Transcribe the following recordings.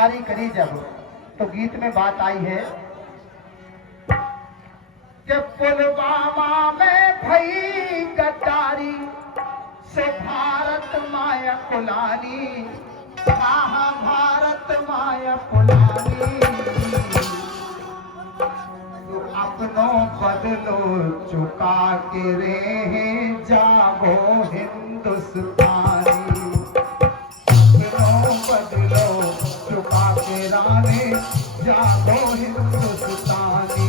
करी जब तो गीत में बात आई है कि पुलवामा में भई गद्दारी से भारत माया कुलानी, भारत माया कुलानी, तो अपनों बदलो चुका के रे जागो हिंदुस्तानी, अपनों बदलो चुका के राने जागो हिंदुस्तानी।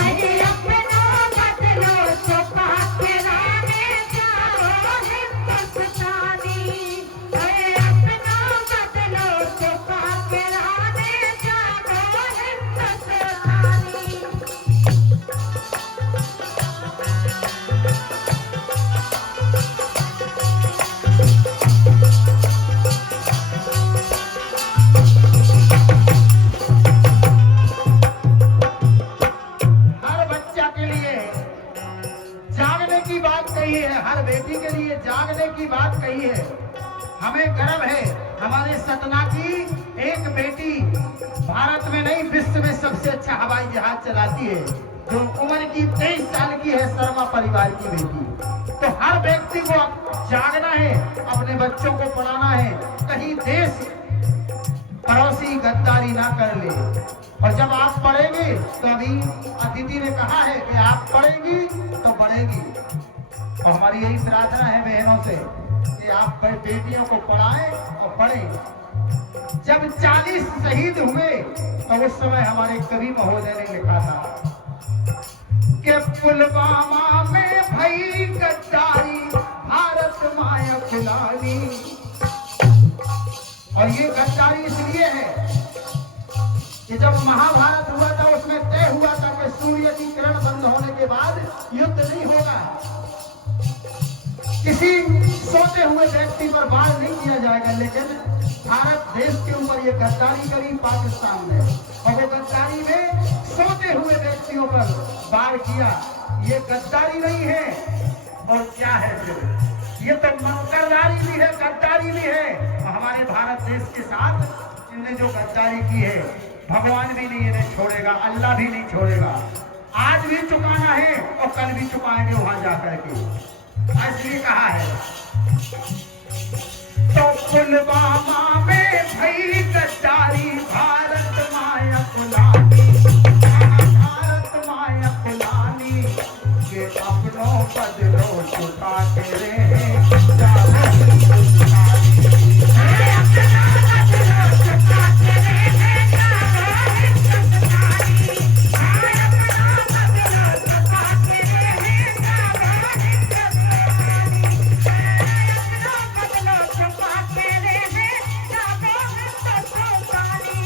अरे अपनों बदलो चुका के राने जागो हिंदुस्तानी, अरे अपनों बदलो चुका के राने जागो हिंदुस्तानी। हर बेटी के लिए जागने की बात कही है। हमें गर्व है हमारे सतना की एक बेटी भारत में नहीं विश्व में सबसे अच्छा हवाई जहाज चलाती है, जो उम्र की 23 साल की है, शर्मा परिवार की बेटी। तो हर व्यक्ति को जागना है, अपने बच्चों को पढ़ाना है, कहीं देश पड़ोसी गद्दारी ना कर ले। और जब आप पढ़ेंगे तो अभी अतिथि ने कहा है कि आप पढ़ेंगी तो बढ़ेगी, और हमारी यही प्रार्थना है बहनों से कि आप बेटियों को पढ़ाएं और पढ़ें। जब 40 शहीद हुए तो उस समय हमारे कवि महोदय ने लिखा था कि पुलवामा में भई गद्दारी भारत माया कुलानी। और ये गद्दारी इसलिए है कि जब महाभारत हुआ था उसमें तय हुआ था कि सूर्य की किरण बंद होने के बाद युद्ध नहीं होगा, किसी सोते हुए व्यक्ति पर वार नहीं किया जाएगा। लेकिन भारत देश के ऊपर ये गद्दारी करी पाकिस्तान ने, और वो गद्दारी में सोते हुए व्यक्तियों पर वार किया। ये गद्दारी नहीं है और क्या है फिर? ये तो मक्करदारी भी है, गद्दारी भी है। और हमारे भारत देश के साथ इनने जो गद्दारी की है, भगवान भी नहीं इन्हें छोड़ेगा, अल्लाह भी नहीं छोड़ेगा। आज भी चुकाना है और कल भी चुकाएंगे वहां जाकर के। इसलिए कहा है तो पुलवामा में भई गद्दारी भारत माया कुलानी, भारत माया कुलानी, के अपनों बदलो चुका के रे जागो हिंदुस्तानी, अपनों बदलो चुका के रे जागो हिंदुस्तानी, अपनों बदलो चुका के रे जागो हिंदुस्तानी, अपनों बदलो चुका के रे जागो हिंदुस्तानी।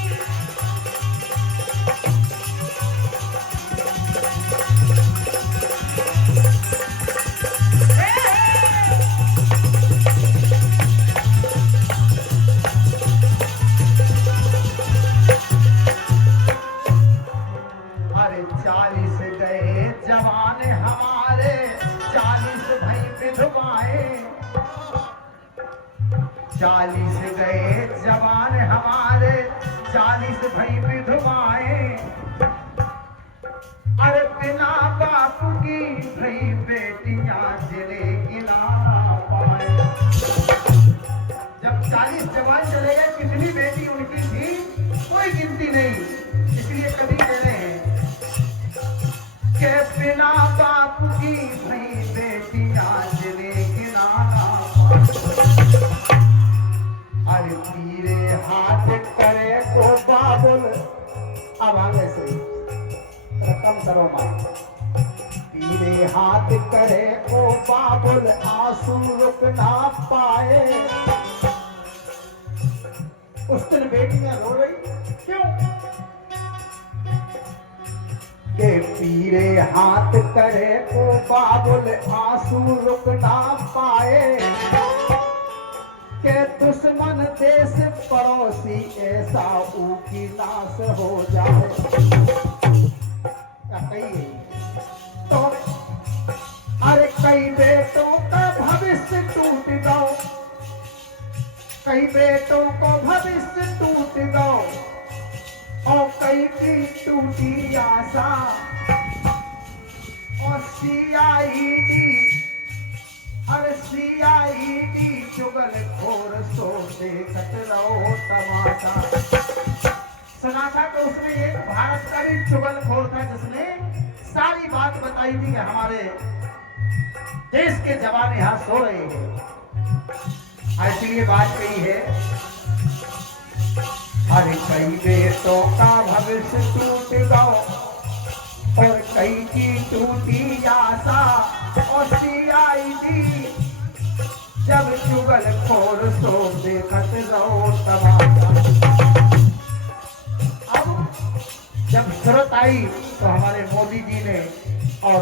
अरे 40 गए जवान हमारे, 40 भई विधवाएं, 40 गए जवान हमारे, 40 भई विधवाएं। अरे बिना बापू की भई बेटियां जिन्हें गिना पाए। जब 40 जवान चले गए, कितनी बेटी उनकी थी कोई गिनती नहीं। इसलिए कभी कह रहे हैं के बिना बापू की भई बेटियां जिन्हें गिनाना। अरे तीरे हाथ करे को बाबुल, अब आगे से रकम करो मां। तीरे हाथ करे को बाबुल, आंसू रुक ना पाए। उस दिन बेटियां रो रही, क्यों? के पीरे हाथ करे को बाबुल, आंसू रुक ना पाए। के दुश्मन देश पड़ोसी ऐसा ऊकी नाश हो जाए। कहिए तो अरे कई बेटों का भविष्य टूट गो, कई बेटों को भविष्य टूट गो और कई की टूटी आशा और सीआईडी अरे सीआईडी चुगल खोर सो देखत रहो तमाशा। सुना था कि उसने एक भारत का भी चुगल खोर था जिसने सारी बात बताई थी कि हमारे देश के जवान यहाँ सो रहे हैं। इसलिए बात कही है, अरे कई बेटों का भविष्य टूट गो और कई की टूटी आशा और सीआईडी जब चुगल खोर सो देखत रहो तमाशा। अब जब जरूरत आई तो हमारे मोदी जी ने और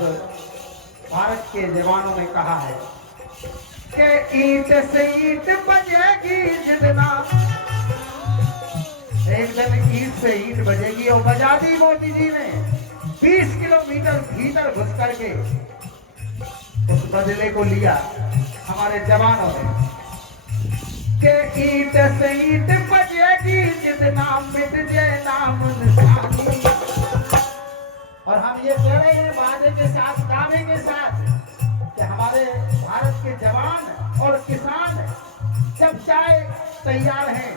भारत के जवानों ने कहा है कि ईंट से ईंट बजेगी जितना, एक दिन ईंट से ईंट बजेगी और बजा दी मोदी जी ने 20 किलोमीटर भीतर घुस करके उस बदले को लिया हमारे जवानों ने कि ईंट से ईंट बजेगी जितना मिट जाए नाम निशानी। और हम ये कह रहे हैं वादे के साथ दावे के साथ कि हमारे भारत के जवान और किसान जब चाहे तैयार हैं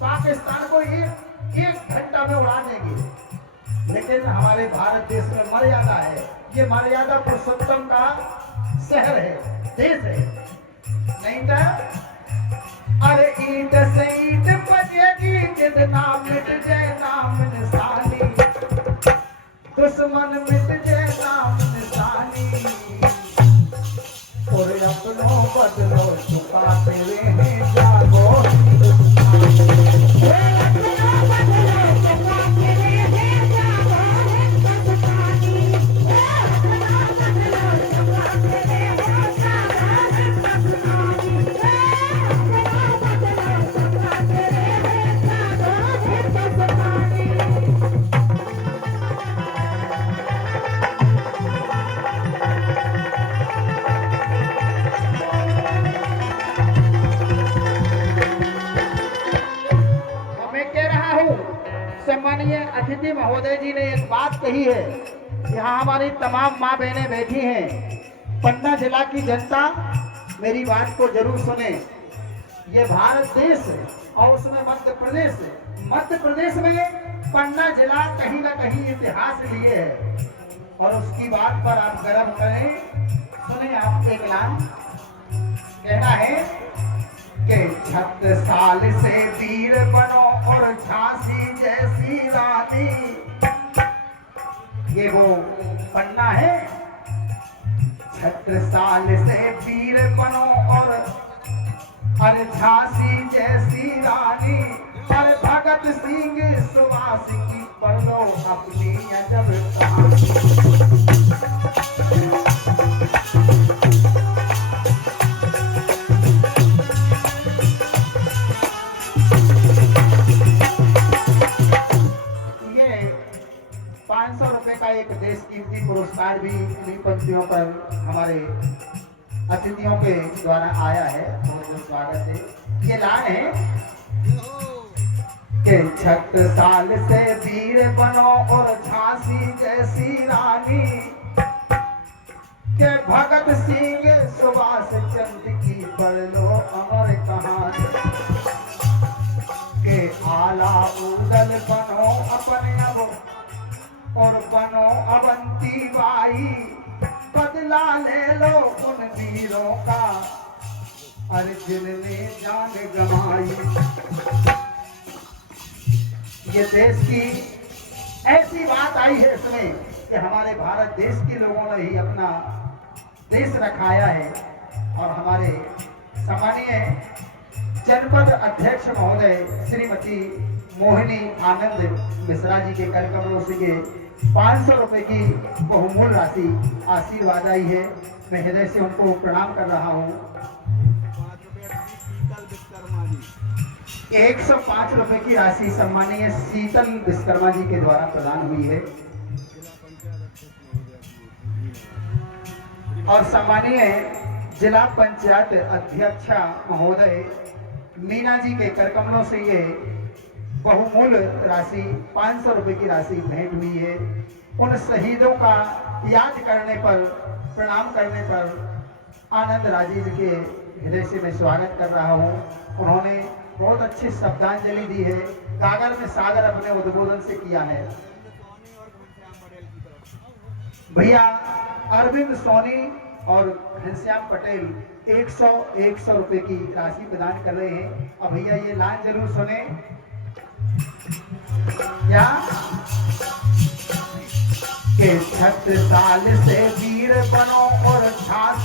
पाकिस्तान को एक घंटा में उड़ा देंगे। लेकिन हमारे भारत देश में मर्यादा है, ये मर्यादा पुरुषोत्तम का शहर है, देश है। नहीं तो अरे ईंट से ईंट बजेगी जितना मिट जाए नाम निशानी, दुश्मन मिट जाए नाम निशानी। और अपनों बदलो छुपाते हुए जागो अतिथि महोदय जी ने एक बात कही है। यहाँ हमारी तमाम माँ बहनें बैठी हैं। पन्ना जिला की जनता मेरी बात को जरूर सुने। ये भारत देश और उसमें मध्य प्रदेश, मध्य प्रदेश में पन्ना जिला कहीं ना कहीं इतिहास लिए है और उसकी बात पर आप गर्व करें। सुने आप एक लाइन कहना है कि 36 साल से वीर बनो और झांसी जैसी रानी। ये वो पन्ना है। 36 साल से वीर बनो और अरे झांसी जैसी रानी। अरे भगत सिंह सुभाष की पढ़ लो अपनी अजब कहानी। एक देश कीर्ति पुरस्कार भी इन पंक्तियों पर हमारे अतिथियों के द्वारा आया है। बहुत स्वागत है। ये लान है कि 36 साल से वीर बनो और झांसी जैसी रानी। के भगत सिंह सुभाष चंद्र की पढ़ लो अमर कहानी। के आला उदल बनो अपने अब और बनो अवंती बाई। बदला ले लो उन वीरों का अरे जिनने जान गंवाई। ये देश की ऐसी बात आई है इसमें कि हमारे भारत देश के लोगों ने ही अपना देश रखाया है। और हमारे सम्मानीय जनपद अध्यक्ष महोदय श्रीमती मोहिनी आनंद मिश्रा जी के कर कमलों से 500 रुपए की बहुमूल्य राशि आशीर्वाद आई है। मैं हृदय से उनको प्रणाम कर रहा हूँ। 105 रुपए की राशि सम्मानीय शीतल विश्वकर्मा जी के द्वारा प्रदान हुई है। और सम्मानीय जिला पंचायत अध्यक्षा महोदय मीना जी के करकमलों से ये बहुमूल्य राशि 500 रुपए की राशि भेंट हुई है। उन शहीदों का याद करने पर, प्रणाम करने पर आनंद राजीव के हृदय से मैं स्वागत कर रहा हूँ। उन्होंने बहुत अच्छी श्रद्धांजलि दी है, गागर में सागर अपने उद्बोधन से किया है। भैया अरविंद सोनी और घनश्याम पटेल 100 रुपए की राशि प्रदान कर रहे हैं। अब भैया ये लाइन जरूर सुने। क्या के 36 साल से वीर बनो और